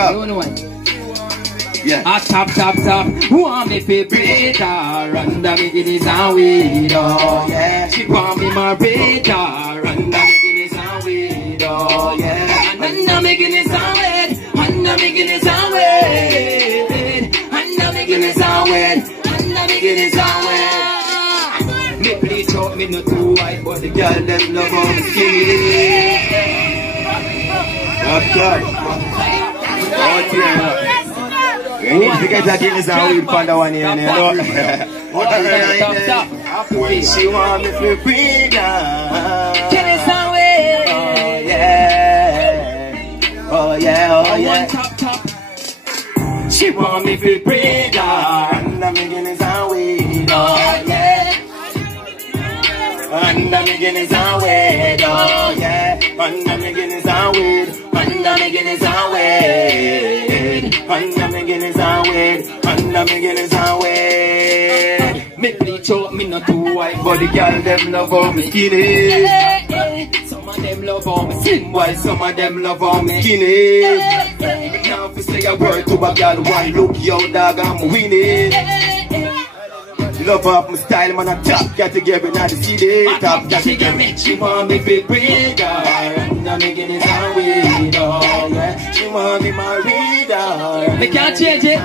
top. Yeah. A top. Want me fi breathe her under me guineas and weed, oh yeah. She want me my breather under me guineas and weed, oh yeah. And under me guineas and weed, under me guineas and weed, under me guineas and weed, under me guineas and weed. Me please out, me not too white, but the girl them love how me skinny. Okay. You need to get that Guinness and weed for the one here, you know. She want me to breathe her. Guinness and weed. Oh yeah. Top. She want me to breathe her. Under me Guinness and weed. Oh yeah. Under me Guinness and weed. Oh yeah. Under me Guinness and weed. Under me Guinness and weed. Under me Guinness and weed. Under me Guinness and weed. Me bleach out, me not too white, But the girl them love how me skinny. some of them love how me slim, while some of them love how me Skinny. Now if you say a word to a girl, one look, yo dog, I'm winning. You love up my style, man, a top category, not the CD. Top category. She want me big breeder, and I'm making it sound weird, oh yeah. She want me my reader. Me can't change it,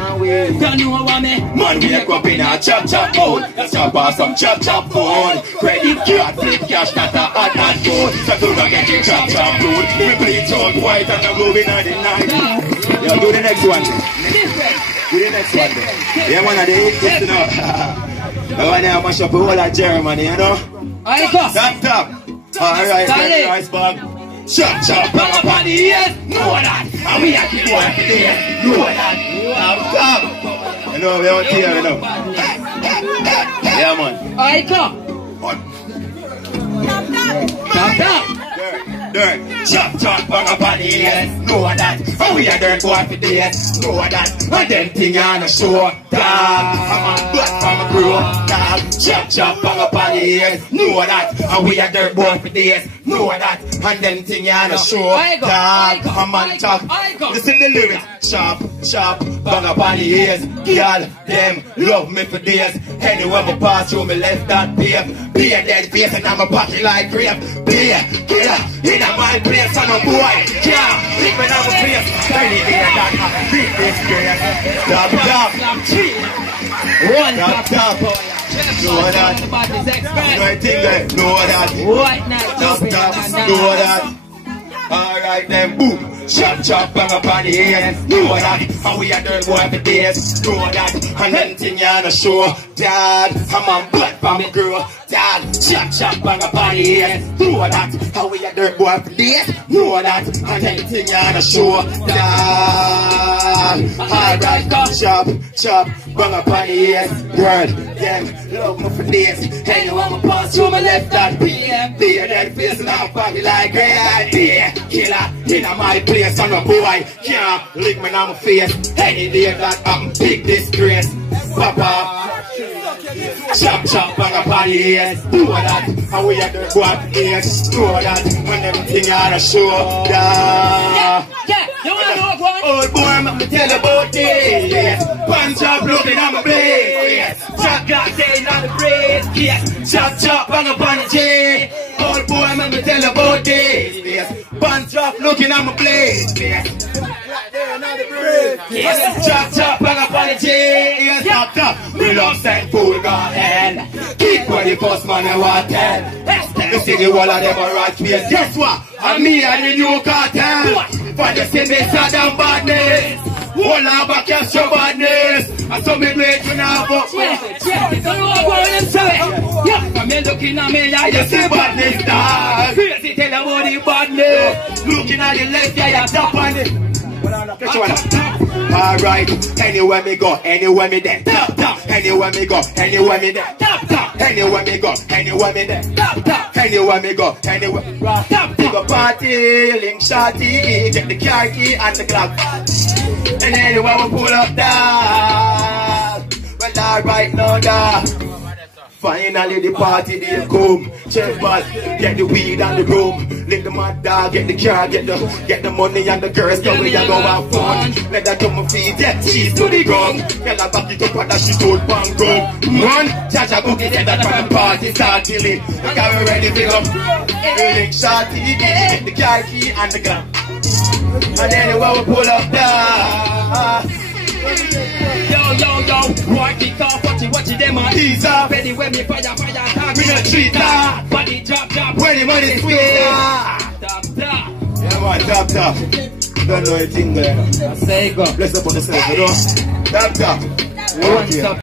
don't know what me. Man, we wake up in a chop mode. Let's chop off some chop phone. Credit card, flip cash, not a hot phone. So do not get your chop food. We bleach out white and I'm moving on the night. Yeah, do the next one. Do the next one. Yeah, one of the hits, you know. I want to mash up the whole of Germany, you know. Top. Alright, nice bag. Chop, bang up on the ears. Know that. And we are keep going for this. Know that. Top. You know, we out here, you know. Yeah, man. Top. Dirt. Chop, bang up on the ears. Know that. And we are dirt going for this. Know that. And them thing on the show. Dog. I'm on butt from a crew. Dog. Chop, bang up on the ears. Know that. And we are dirt going for this. Know that. And them thing on the show. Dog. I'm on talk. Listen the lyrics. Chop, bang up on the ears. Girl, them love me for this. Anywhere I pass through, me left that beer. Beer dead face and I'm a pocket like grape. Beer, killer, in my place, son of boy. Yeah, leave me down the place. Tiny beer that beat this grape. Top. One Top. Know that. Right thing there. Know that. White night. Top. Know that. Alright then, boom. Chop, bang up on the ears. Know that. And we are dirt boy for this. Know that. And anything you wanna show. Dad, I'm on blood from the girl. Dad, chop, bang up on the ears. Know that. And we are dirt boy for this. Know that. And anything you wanna show. Dad. Alright, chop, bang up on the ears. Girl, them love me for this. Anyone will pass through my left that beer. Beer that face and I'm body like great. Beer, killer, in my place. I'm a boy, can't lick me on my face. Any day that I'm big disgrace. Papa, chop, bang up on the ears. Do that, and we are the what ears. Do that, when everything on the show. Yeah, you wanna know what? Old boy, I'm gonna tell about this. Punch up, looking on my blade. Chop, Glock, saying on the braid. Chop, bang up on the J. Old boy, I'm gonna tell about this. Punch up, looking on my blade. Chop, bang up on the J. Top. We love St. Paul Garden. Keep when the first man I want tell. You see the wall of them a right face. Guess what? I'm me and the new cartel. For the same base of them badness. All of a catch your badness. And so me play to now but Yeah, don't know what them say. Yeah, from me looking at me, I you just see badness dog. crazy tell about the badness. Looking at the left, yeah, you tap on it. Alright, anywhere me go, anywhere me there. Top. Anywhere me go, anywhere me there. Top. Anywhere me go, anywhere me there. Top. Anywhere me go, anywhere. Top. Big up party, link shorty, get the car key and the clock. And anywhere we pull up, dog. Well, alright, no, dog. Finally the party they come. Chef boss, get the weed and the room. Lick the mad dog, get the car, get the money and the girls. So we a go have fun. Let that to my feet, yeah, cheese to the ground. Girl I back it up and that she told bang go. Man, Chacha boogie said that from the party start till it. I got me ready to go. Lick shorty, get the car key and the gun. And anyway we pull up there. Yo, work it off, watch it, them on Pizza, ready when me fire, talk. we no treat that. Body drop, When the money squeeze. top. Yeah man, top. Don't know anything there. I say go. Bless up on the self, you know. Top. One top.